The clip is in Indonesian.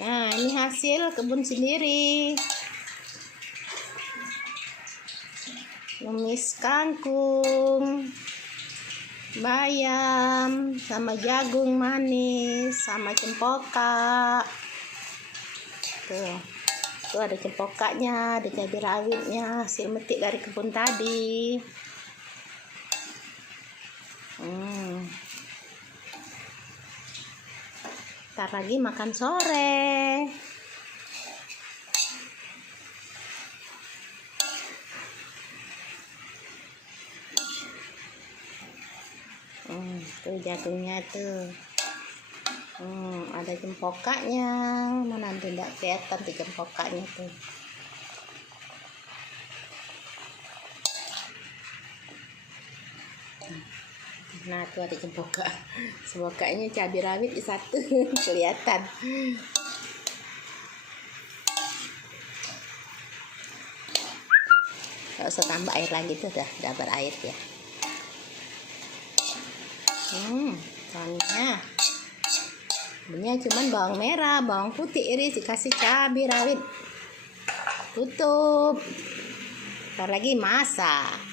Nah, ini hasil kebun sendiri. Numis kangkung, bayam, sama jagung manis, sama cempoka. Tuh ada cempokanya, ada cabai rawitnya, hasil metik dari kebun tadi. Ntar lagi makan sore. Tuh jagungnya tuh. Ada cempokanya. Mana tidak kelihatan tuh cempokanya tuh. Nah, tuh ada cempoka. Cempokanya cabai rawit di satu kelihatan. Gak usah tambah air lagi tuh, udah berair ya. Soalnya bumbunya cuman bawang merah, bawang putih iris, dikasih cabai rawit. Tutup. Ntar lagi masak.